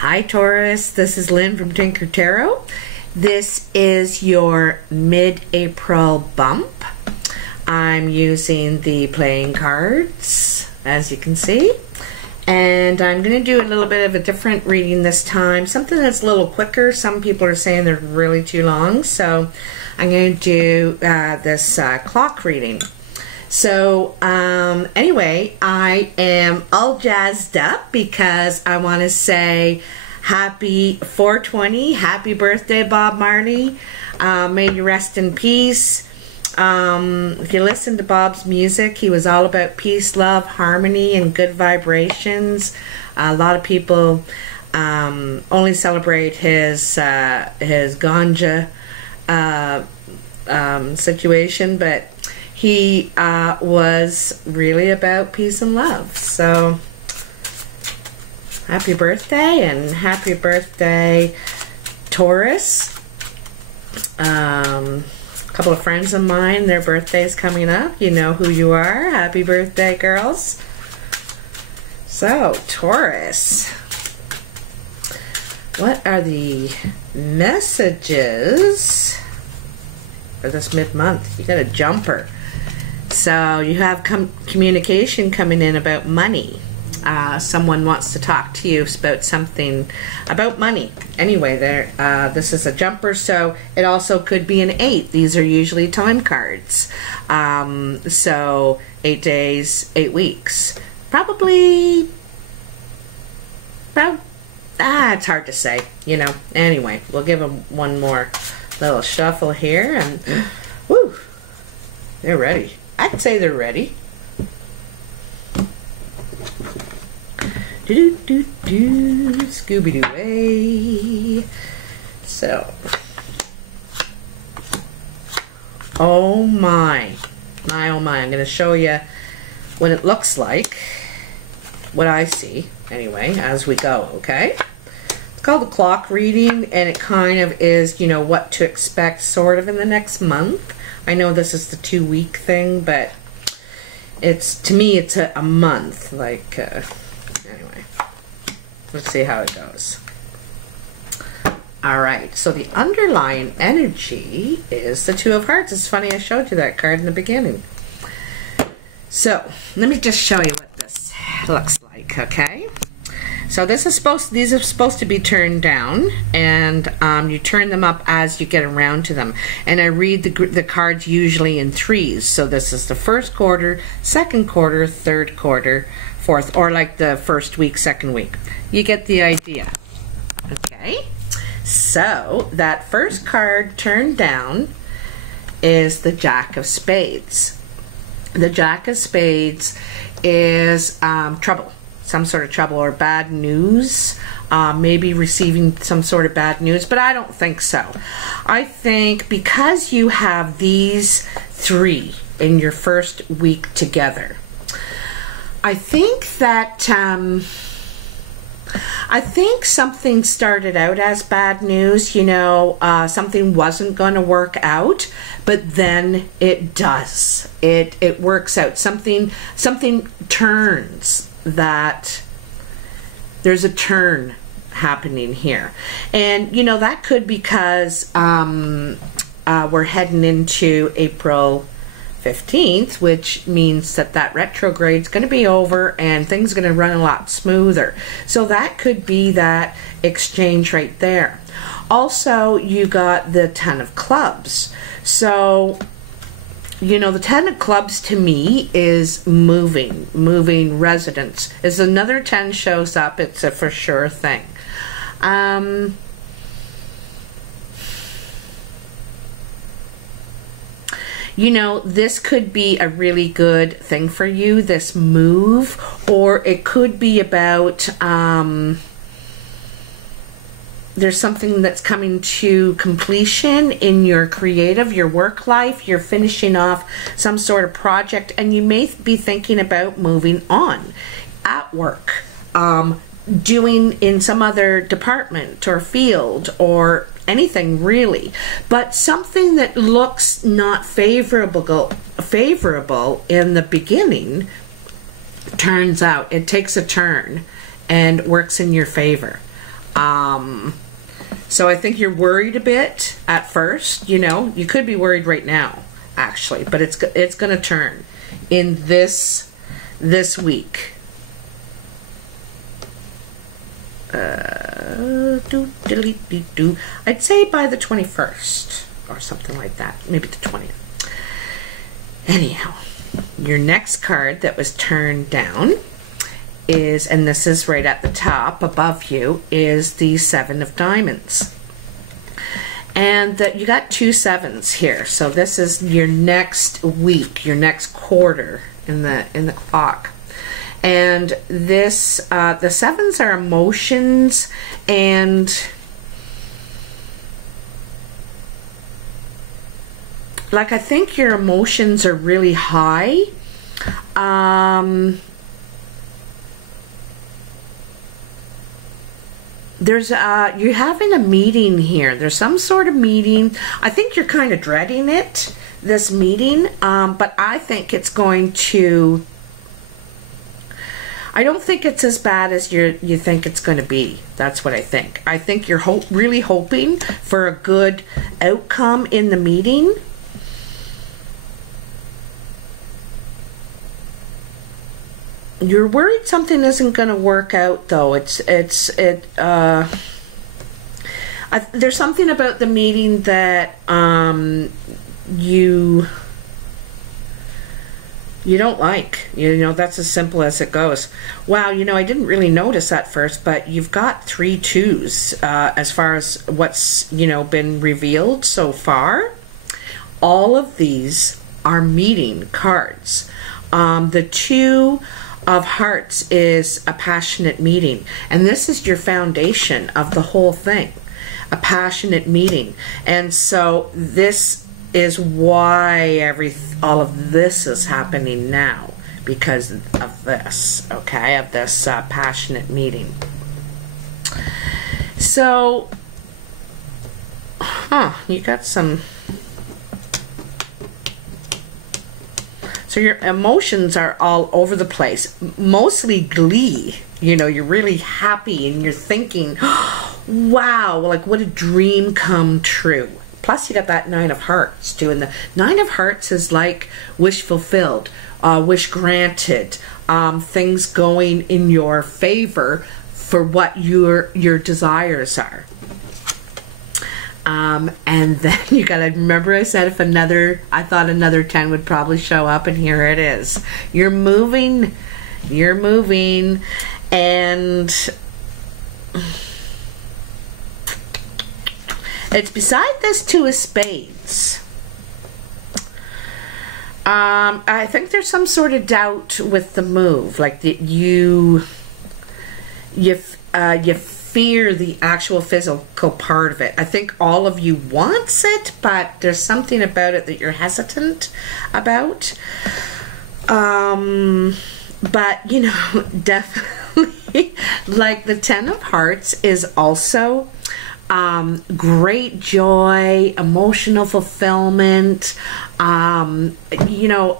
Hi Taurus, this is Lynn from Tinker Tarot. This is your mid-April bump. I'm using the playing cards, as you can see. And I'm going to do a little bit of a different reading this time, something that's a little quicker. Some people are saying they're really too long, so I'm going to do this clock reading. So anyway, I am all jazzed up because I want to say happy 420, happy birthday Bob Marley. May you rest in peace. If you listen to Bob's music, he was all about peace, love, harmony, and good vibrations. A lot of people only celebrate his ganja situation, but he was really about peace and love. So happy birthday, and happy birthday Taurus. A couple of friends of mine, their birthday's coming up. You know who you are. Happy birthday, girls. So Taurus, what are the messages for this mid-month? You got a jumper. So you have communication coming in about money. Someone wants to talk to you about something about money. Anyway, this is a jumper, so it also could be an 8. These are usually time cards. So 8 days, 8 weeks. Probably, it's hard to say, you know. Anyway, we'll give them one more little shuffle here, and woo, they're ready. I'd say they're ready. Do-do-do-do, Scooby-Doo-way. So, oh my, oh my, I'm going to show you what it looks like, what I see, anyway, as we go, okay? It's called the clock reading, and it kind of is, you know, what to expect sort of in the next month. I know this is the 2-week thing, but it's, to me, it's a month, like, anyway, let's see how it goes. All right, so the underlying energy is the 2 of Hearts. It's funny I showed you that card in the beginning. So let me just show you what this looks like, okay? So these are supposed to be turned down, and you turn them up as you get around to them. And I read the cards usually in 3s. So this is the first quarter, second quarter, third quarter, fourth, or like the first week, second week. You get the idea. Okay. So that first card turned down is the Jack of Spades. The Jack of Spades is trouble. Some sort of trouble or bad news, maybe receiving some sort of bad news, but I don't think so. I think because you have these 3 in your first week together, I think that I think something started out as bad news, you know, something wasn't going to work out, but then it does. It works out. Something turns. That there's a turn happening here, and you know that could because we're heading into April 15th, which means that retrograde is going to be over and things are going to run a lot smoother. So that could be that exchange right there. Also, you got the 10 of clubs. So you know, the 10 of clubs to me is moving residence. As another 10 shows up, it's a for sure thing. You know, this could be a really good thing for you, this move, or it could be about there's something that's coming to completion in your creative, your work life. You're finishing off some sort of project, and you may be thinking about moving on at work, doing in some other department or field or anything really, but something that looks not favorable in the beginning turns out, it takes a turn and works in your favor. So I think you're worried a bit at first. You know, you could be worried right now, actually, but it's going to turn in this week. I'd say by the 21st or something like that, maybe the 20th. Anyhow, your next card that was turned down is, and this is right at the top above you, is the Seven of Diamonds. And you got 2 sevens here. So this is your next week, your next quarter in the clock. And this, the sevens are emotions, and like, I think your emotions are really high. There's you're having a meeting here. There's some sort of meeting. I think you're kind of dreading it, this meeting, but I think it's going to, I don't think it's as bad as you think it's going to be. That's what I think. I think you're really hoping for a good outcome in the meeting. You're worried something isn't going to work out, though. There's something about the meeting that you don't like. You know, that's as simple as it goes. Wow, you know, I didn't really notice at first, but you've got 3 2s as far as what's, you know, been revealed so far. All of these are meeting cards. The 2 of Hearts is a passionate meeting, and this is your foundation of the whole thing, a passionate meeting. And so this is why all of this is happening now, because of this, okay, of this passionate meeting. So you got some. So your emotions are all over the place, mostly glee. You know, you're really happy and you're thinking, wow, like what a dream come true. Plus you got that 9 of Hearts too, and the 9 of Hearts is like wish fulfilled, wish granted, things going in your favor for what your desires are. And then you gotta remember, I said I thought another 10 would probably show up, and here it is. You're moving, and it's beside this 2 of Spades. I think there's some sort of doubt with the move, like you fear the actual physical part of it. I think all of you wants it, but there's something about it that you're hesitant about. But you know, definitely, like the 10 of Hearts is also great joy, emotional fulfillment, you know,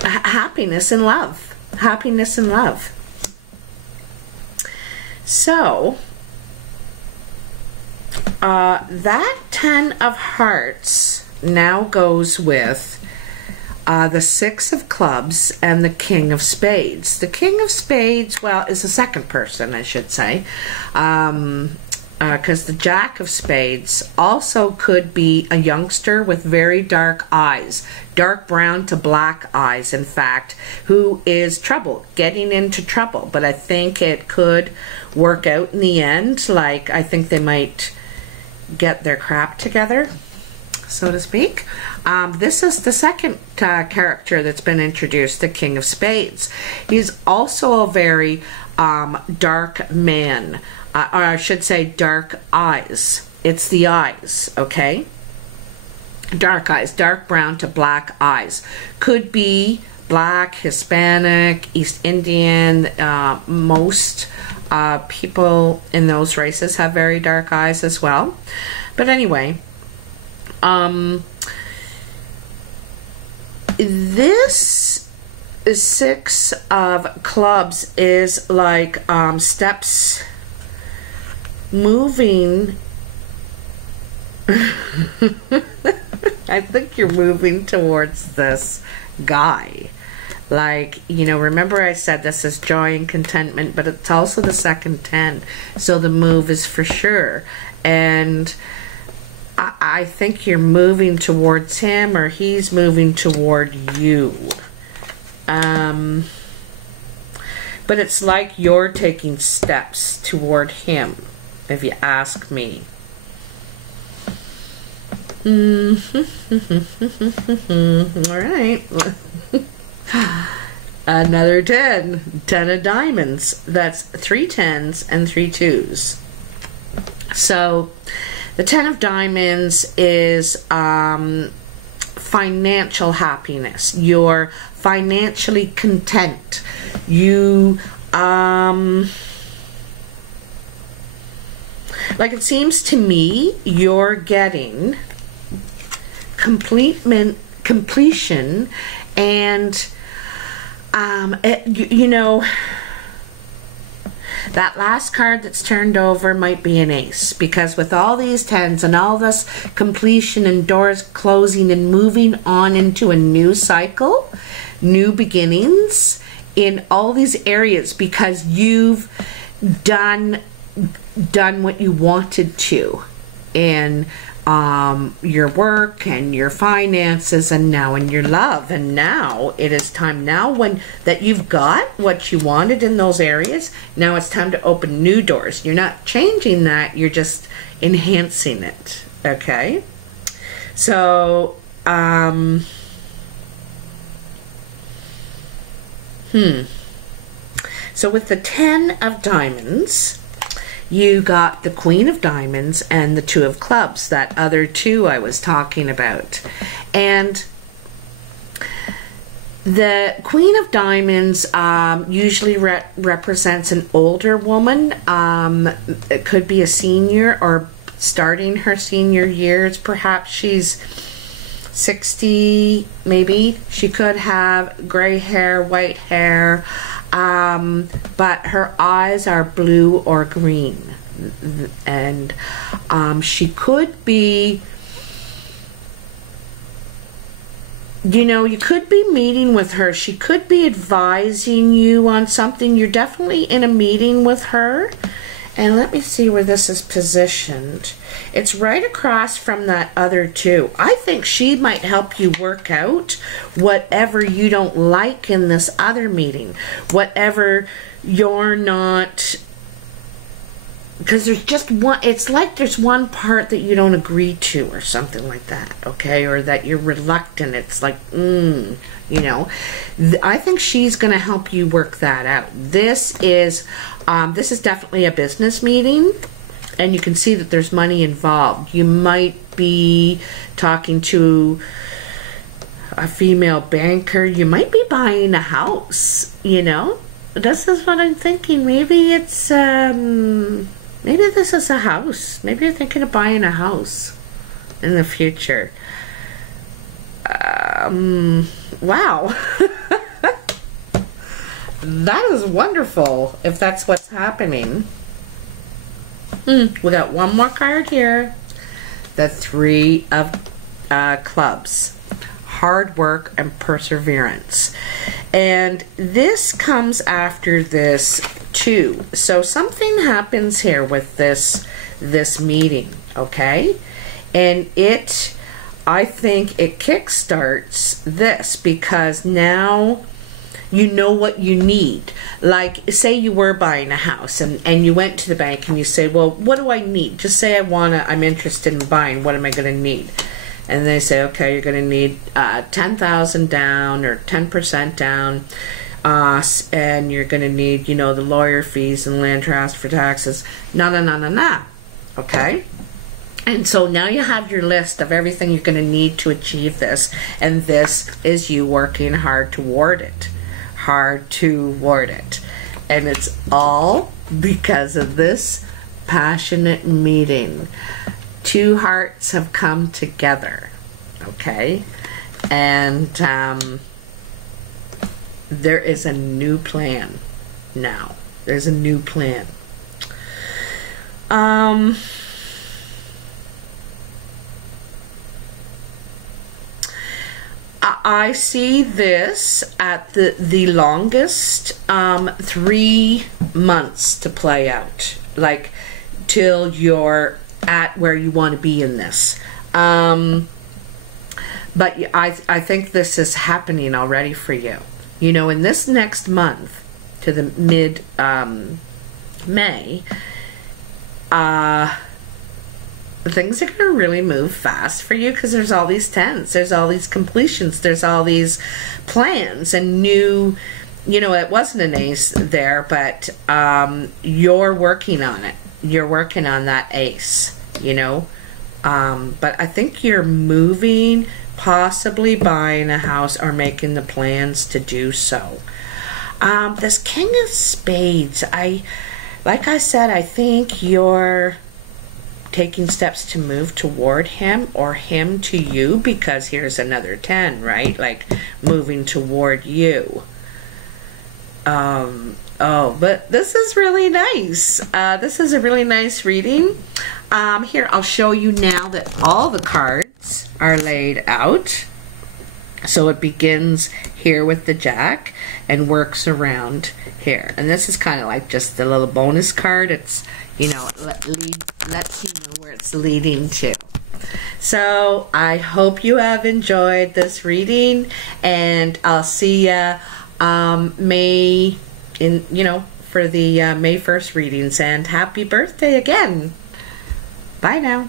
happiness and love. Happiness and love. So, that 10 of Hearts now goes with the 6 of Clubs and the King of Spades. The King of Spades, well, is the second person, I should say, because the Jack of Spades also could be a youngster with very dark eyes, dark brown to black eyes, in fact, who is getting into trouble. But I think it could work out in the end. Like, I think they might get their crap together, so to speak. This is the second character that's been introduced, the King of Spades. He's also a very dark man, or I should say dark eyes. It's the eyes, okay? Dark eyes, dark brown to black eyes. Could be black, Hispanic, East Indian. Most people in those races have very dark eyes as well. But anyway, this Six of Clubs is like steps moving. I think you're moving towards this guy. Like, you know, remember I said this is joy and contentment, but it's also the second 10. So the move is for sure. And I think you're moving towards him, or he's moving toward you. But it's like you're taking steps toward him, if you ask me. All right. Another 10. 10 of diamonds. That's 3 10s and 3 2s. So the 10 of diamonds is financial happiness. You're financially content. You like, it seems to me you're getting completion, and you know, that last card that's turned over might be an ace, because with all these 10s and all this completion and doors closing and moving on into a new cycle, new beginnings in all these areas, because you've done what you wanted to in your work and your finances, and now in your love. And now it is time, now when that you've got what you wanted in those areas, now it's time to open new doors. You're not changing that, you're just enhancing it. Okay, so so with the 10 of diamonds, you got the Queen of Diamonds and the 2 of Clubs, that other 2 I was talking about. And the Queen of Diamonds usually represents an older woman. It could be a senior or starting her senior years. Perhaps she's 60, maybe. She could have gray hair, white hair. But her eyes are blue or green, and she could be, you know, you could be meeting with her. She could be advising you on something. You're definitely in a meeting with her. And let me see where this is positioned. It's right across from that other 2. I think she might help you work out whatever you don't like in this other meeting. Whatever you're not... Because there's just one... It's like there's one part that you don't agree to or something like that, okay? Or that you're reluctant. It's like, you know. I think she's going to help you work that out. This is definitely a business meeting, and you can see that there's money involved. You might be talking to a female banker. You might be buying a house, you know. This is what I'm thinking. Maybe it's, maybe this is a house. Maybe you're thinking of buying a house in the future. Wow. That is wonderful, if that's what's happening. We got one more card here. The 3 of Clubs. Hard work and perseverance. And this comes after this 2. So something happens here with this meeting, okay? And I think it kickstarts this, because now you know what you need. Like, say you were buying a house and you went to the bank and you say, well, what do I need? Just say I'm interested in buying. What am I going to need? And they say, okay, you're going to need $10,000 down or 10% down. And you're going to need, you know, the lawyer fees and land transfer taxes. Okay? And so now you have your list of everything you're going to need to achieve this. And this is you working hard toward it. And it's all because of this passionate meeting. 2 hearts have come together, okay? And there is a new plan now. There's a new plan. I see this at the longest 3 months to play out, like till you're at where you want to be in this. But I think this is happening already for you. You know, in this next month to the mid May, things are going to really move fast for you, because there's all these tens, there's all these completions, there's all these plans and new, you know, it wasn't an ace there, but you're working on it. You're working on that ace, you know. But I think you're moving, possibly buying a house or making the plans to do so. This King of Spades, like I said, I think you're taking steps to move toward him or him to you, because here's another 10, right? Like moving toward you. Oh, but this is really nice. This is a really nice reading. Here, I'll show you now that all the cards are laid out. So it begins here with the Jack and works around here. And this is kind of like just the little bonus card. It's, you know, lets you know where it's leading to. So I hope you have enjoyed this reading, and I'll see ya May for the May 1st readings, and happy birthday again. Bye now.